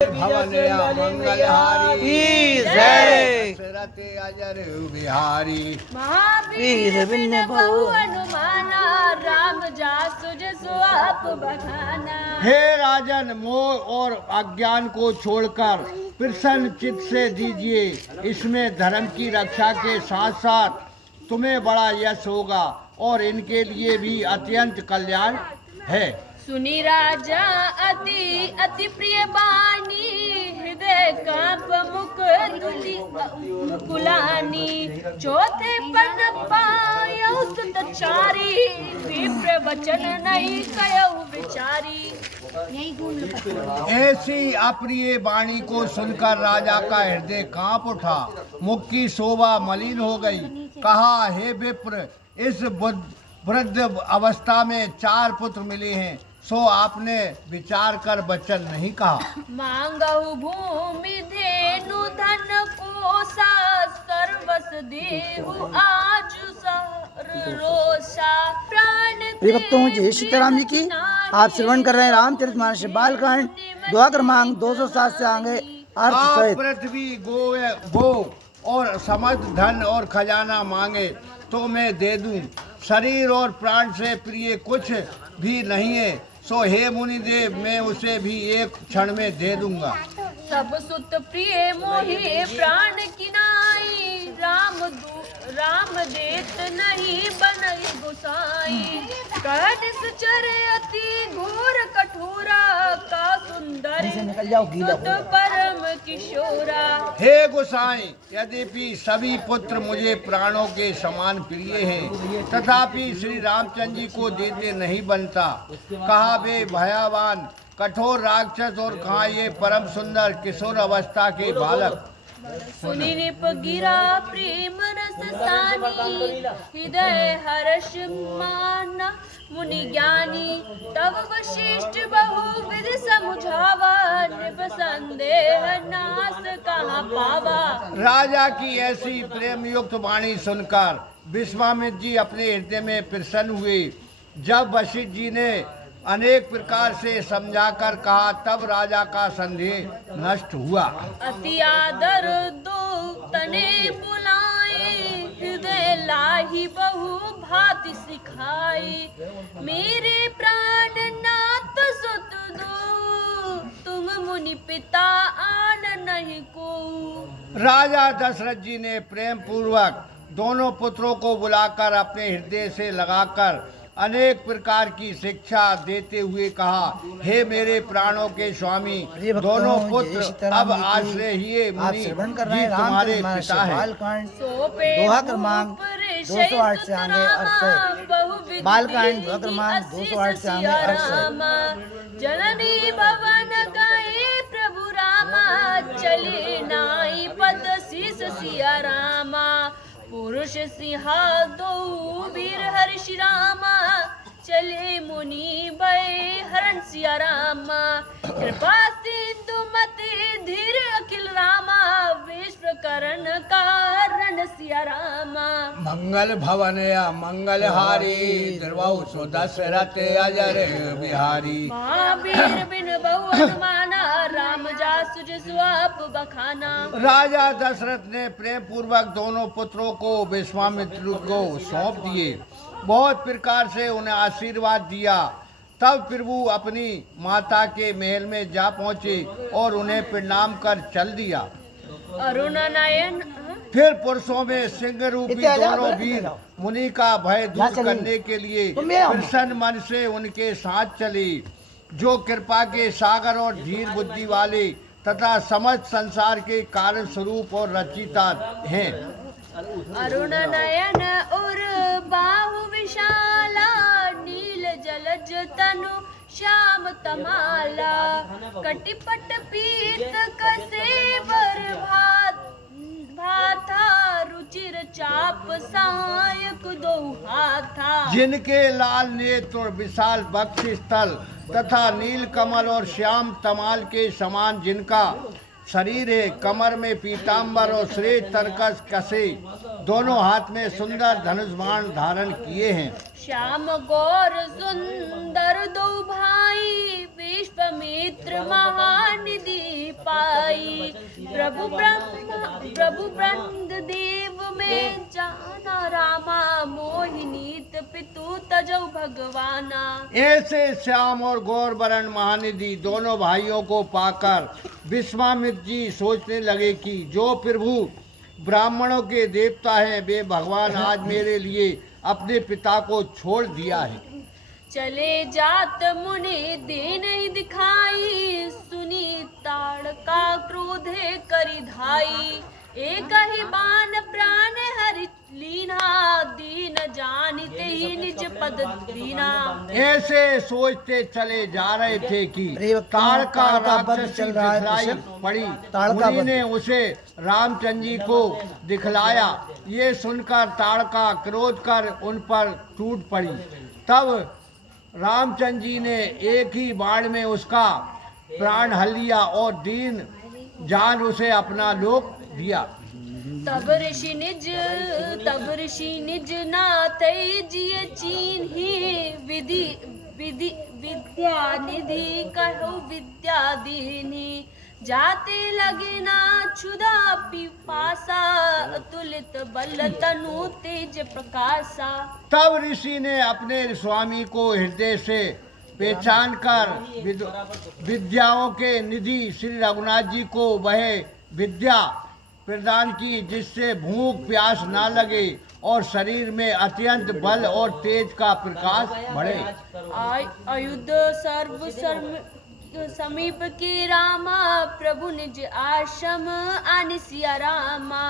भवनया मंगलहारी जय दशरथ अजर बिहारी वीर बिन बहु हनुमाना राम जासु जसु आप बखाना। हे राजन, मोह और अज्ञान को छोड़कर प्रसन्न चित्त से दीजिए। इसमें धर्म की रक्षा के साथ साथ तुम्हें बड़ा यश होगा और इनके लिए भी अत्यंत कल्याण है। सुनी राजा अति अति प्रिय बानी, हृदय कांप मुकुलानी। चौथे पन पायौ सुतचारी, विप्र वचन नहीं कयौ विचारी। ऐसी अप्रिय वाणी को सुनकर राजा का हृदय कांप उठा, मुख की शोभा मलिन हो गई। कहा, हे विप्र, इस वृद्ध अवस्था में 4 पुत्र मिले हैं, सो आपने विचार कर वचन नहीं कहा। मांगहु भूमि धेनु धन कोसा, सर्वस देहु आजु रोषा। प्राण प्रिय भक्तों, जय सीताराम जी की। आप श्रवण कर रहे हैं रामचरितमानस बालकांड दुआ क्रमांक 207 से आगे अर्थ आप सहित। पृथ्वी गो और समस्त धन और खजाना मांगे तो मैं दे दूं। शरीर और प्राण से प्रिय कुछ भी नहीं है, सो हे मुनिदेव, मैं उसे भी एक क्षण में दे दूंगा। सब सुत प्रिय मोहि प्राण किनाई, राम देत नहीं बनई गोसाई। कहत चरे अति घोर कठोरा, का सुंदर सुत परम किशोरा। हे गोसाई, यद्यपि सभी पुत्र मुझे प्राणों के समान प्रिय हैं, तथापि श्री रामचंद्र जी को देते नहीं बनता। कहा, वे भयावान कठोर राक्षस और कहा ये परम सुंदर किशोर अवस्था के बालक। सुनि निप गिरा प्रेम रस सानी, हृदय हर्ष माना मुनि ज्ञानी। तब वशिष्ठ बहुविध समुझावा, निप संदेह नाश कहाँ पावा। राजा की ऐसी प्रेम युक्त वाणी सुनकर विश्वामित्र जी अपने हृदय में प्रसन्न हुए। जब वशिष्ठ जी ने अनेक प्रकार से समझाकर कहा, तब राजा का संदेह नष्ट हुआ। अति आदर दो तने बुलाए, हृदय लाही बहु भांति सिखाई। मेरे प्राण नाथ सुत दो, तुम मुनि पिता आन नहीं को। राजा दशरथ जी ने प्रेम पूर्वक दोनों पुत्रों को बुलाकर अपने हृदय से लगाकर अनेक प्रकार की शिक्षा देते हुए कहा, हे मेरे प्राणों के स्वामी, दोनों पुत्र अब आश्रय ही मुनि जी तुम्हारे पिता हैं। दोहा क्रमांक 208 से आगे अर्थ सहित। बालकांड दोहा क्रमांक 208 से आगे अर्थ सहित। जननी भवन गए प्रभु रामा, चले नाई पद शीस सिया रामा। पुरुष सिंहा दो वीर हर्षि रामा, चले मुनि भय हरण सिया रामा। कृपा सिंधु मति धीर अखिल रामा, विश्व करण कारण सिया रामा। मंगल भवनया मंगलहारी, द्रवहु सो दशरथ अजर बिहारी। महावीर बिन बहु हनुमाना, राम जासु जसु आप बखाना। राजा दशरथ ने प्रेम पूर्वक दोनों पुत्रों को विश्वामित्र को सौंप दिए, बहुत प्रकार से उन्हें आशीर्वाद दिया। तब प्रभु अपनी माता के महल में जा पहुँचे और उन्हें प्रणाम कर चल दिया। अरुण नयन फिर पुरुषों में सिंह रूपी दोनों वीर मुनि का भय दूर करने के लिए प्रसन्न मन से उनके साथ चले, जो कृपा के सागर और धीर बुद्धि वाले तथा समस्त संसार के कारण स्वरूप और रचिता हैं। अरुण नयन और बाहु विशाला, नील जलज तनु श्याम तमाला। कटिपट पीत कसे बर भाथा, रुचिर चाप सायक दो हाथा। जिनके लाल नेत्र और विशाल वक्ष स्थल तथा नील कमल और श्याम तमाल के समान जिनका शरीर है, कमर में पीताम्बर और श्रेष्ठ तरकस कसे, दोनों हाथ में सुंदर धनुष बाण धारण किए हैं। श्याम गौर सुंदर दो भाई, विश्वामित्र महानिधि पाई। प्रभु ब्रह्म देव में जाना, रामा मोहिनीत पितु तजौ भगवाना। ऐसे श्याम और गौर वरण महानिधि दोनों भाइयों को पाकर विश्वामित्र जी सोचने लगे कि जो प्रभु ब्राह्मणों के देवता हैं, वे भगवान आज मेरे लिए अपने पिता को छोड़ दिया है। चले जात मुनि दीन ही दिखाई, सुनी ताड़का क्रोधे करि धाई। एक ही बाण प्राण हरि लीना, दीन जानिते ही निज पद दीना। ऐसे सोचते चले जा रहे थे कि ताड़का राक्षसी दिखलाई पड़ी। मुनि ने उसे रामचंद्र जी को दिखलाया। ये सुनकर ताड़का क्रोध कर उन पर टूट पड़ी। तब रामचंद्र जी ने एक ही बाण में उसका प्राण हल लिया और दीन जान उसे अपना लोक दिया। तब ऋषि निज नाथै जिय चीन्हि, विद्या निधि कहो विद्या दीनी। जाते लगे ना क्षुधा पिपासा, अतुलित बल तनु तेज प्रकाशा। तब ऋषि ने अपने स्वामी को हृदय से पहचान कर विद्याओं के निधि श्री रघुनाथ जी को वह विद्या प्रदान की, जिससे भूख प्यास ना लगे और शरीर में अत्यंत बल और तेज का प्रकाश बढ़े। अयुध सर्व समीप के रामा, प्रभु निज आश्रम आनि सिया रामा।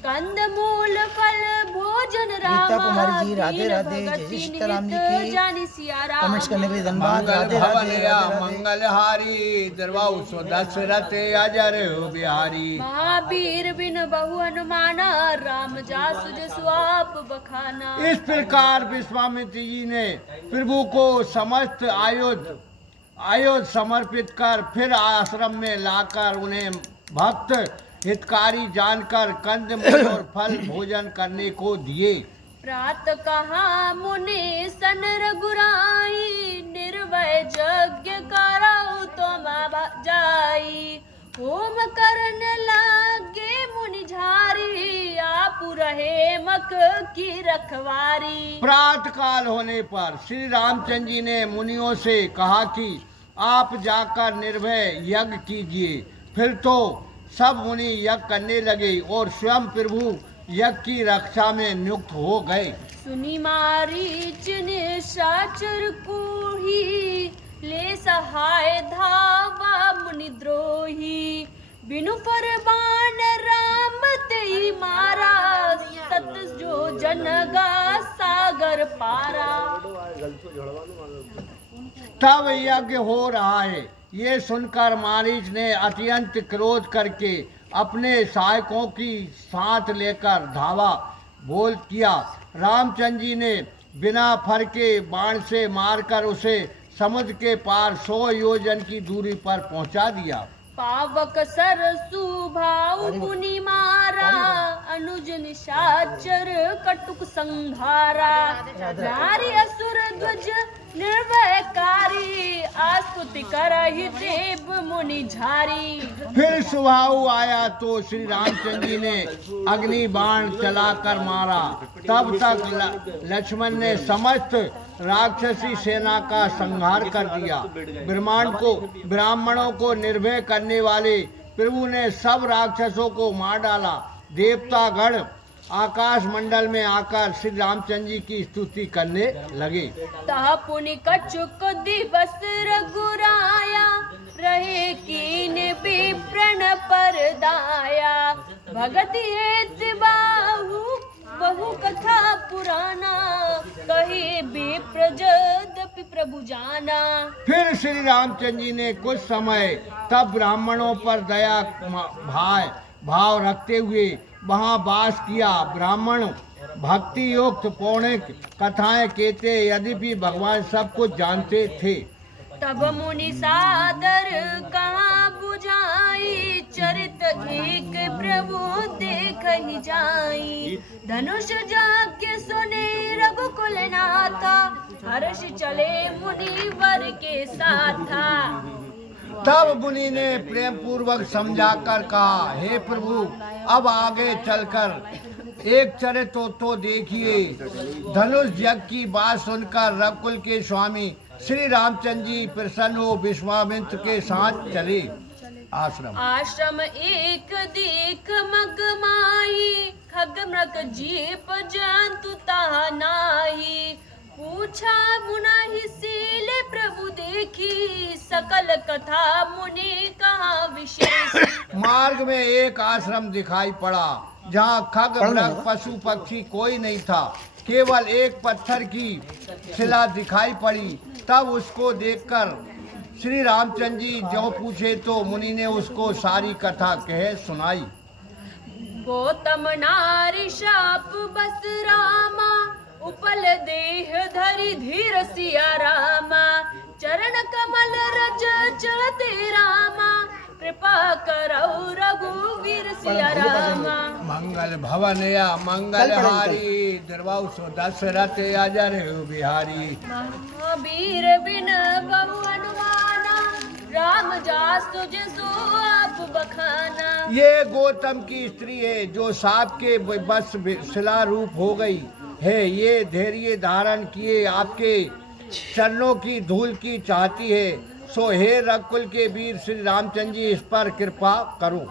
कंद मूल फल भोजन रामा, कुमारी जी राधे राधे। जय सीताराम जी की जानि सिया रामा। कमेंट्स करने के लिए धन्यवाद। राधे राधे। मंगलहारी दरबाऊ सो दशरथ अजर बिहारी। महावीर बिन बहु हनुमाना, राम जासु जसु आप बखाना। इस प्रकार विश्वामित्र जी ने प्रभु को समस्त आयुध समर्पित कर फिर आश्रम में लाकर उन्हें भक्त हितकारी जानकर कंदमूल और फल भोजन करने को दिए। प्रात कहा मुनि सन रघुराई, निर्भय यज्ञ करौ तुम जाई। होम करन लागे मुनि झारी, आप रहे मक की रखवारी। प्रात काल होने पर श्री रामचंद्र जी ने मुनियों से कहा कि आप जाकर निर्भय यज्ञ कीजिए। फिर तो सब मुनि यज्ञ करने लगे और स्वयं प्रभु यज्ञ की रक्षा में नियुक्त हो गए। सुनी मारीच निशाचर कोही, ले सहाय धावा मुनि द्रोही। बिनु पर बाण राम तेई मारा, सत जो जनगा सागर पारा। तब यज्ञ हो रहा है, ये सुनकर मारीच ने अत्यंत क्रोध करके अपने सहायकों की साथ लेकर धावा बोल किया। रामचंद्र जी ने बिना फर के बाण से मारकर उसे समुद्र के पार 100 योजन की दूरी पर पहुंचा दिया। पावक सरसु भाव मुनि मारा, अनुज निशाचर कटुक संहारा। नारी असुर ध्वज निर्भयकारी, आस्तुति करहि देव मुनि झारी। फिर सुभाव आया तो श्री रामचंद्र जी ने अग्नि बाण चलाकर मारा। तब तक लक्ष्मण ने समस्त राक्षसी सेना का संहार कर दिया। ब्राह्मणों को निर्भय करने वाले प्रभु ने सब राक्षसों को मार डाला। देवतागण आकाश मंडल में आकर श्री रामचंद्र जी की स्तुति करने लगे। तह पुनि कछुक दिवस रघुराया, रहे कीन विप्रण पर दाया। भगत हेत बहु कथा पुराना, कहे विप्र जदपि प्रभु जाना। फिर श्री रामचंद्र जी ने कुछ समय तब ब्राह्मणों पर दया भाव रखते हुए वहाँ वास किया। ब्राह्मण भक्ति युक्त पौराणिक कथाएं कहते, यद्यपि भगवान सब कुछ जानते थे। तब मुनि सादर कहाँ बुझाई, चरित एक प्रभु देख ही जाई। धनुष यज्ञ सुने रघुकुल नाथा, हर्ष चले मुनिवर के साथा। तब मुनि ने प्रेम पूर्वक समझाकर कहा, हे प्रभु अब आगे चलकर एक चरित्र तो देखिए। धनुष यज्ञ की बात सुनकर रघुकुल के स्वामी श्री रामचंद्र जी प्रसन्न हो विश्वामित्र के साथ चले आश्रम। एक देख मगमाई, खग मृग जीप जंतु ताहा नाही। पूछा मुना ही सील प्रभु देखी, सकल कथा मुनि कहा विशेष। मार्ग में एक आश्रम दिखाई पड़ा जहाँ खग मृग पशु पक्षी कोई नहीं था, केवल एक पत्थर की शिला दिखाई पड़ी। तब उसको देखकर श्री रामचंद्र जी जो पूछे तो मुनि ने उसको सारी कथा कह सुनाई। गौतम नारी शाप बस रामा, उपल देह धरि धीर सिया रामा। चरण कमल रज चलते रामा, कृपा करौ रघुवीर सिया रामा। मंगल भवन या मंगल हारी, द्रवौ सो दशरथ अजर बिहारी। महावीर बिन बहु अनुमाना, राम जास तुझ सो आप बखाना। ये गौतम की स्त्री है जो सांप के बस शिला रूप हो गई है। ये धैर्य धारण किए आपके चरणों की धूल की चाहती है। सो हे रघुकुल के वीर श्री रामचंद्र जी इस पर कृपा करो।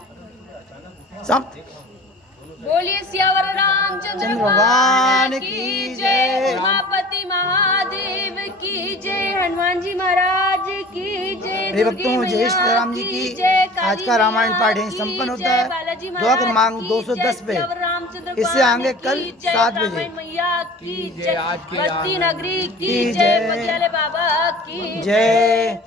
बोलिए सियावर रामचंद्र भगवान की जय। उमापति महादेव की जय। हनुमान जी महाराज की जय। प्रिय भक्तों, जय श्री राम जी की। आज का रामायण पाठ यहीं संपन्न होता है। दुआ क्रमांक 210 पे। इससे आगे कल 7 बजे। मैया की जय। आज के बस्ती नगरी की जय। मदियाले बाबा की जय।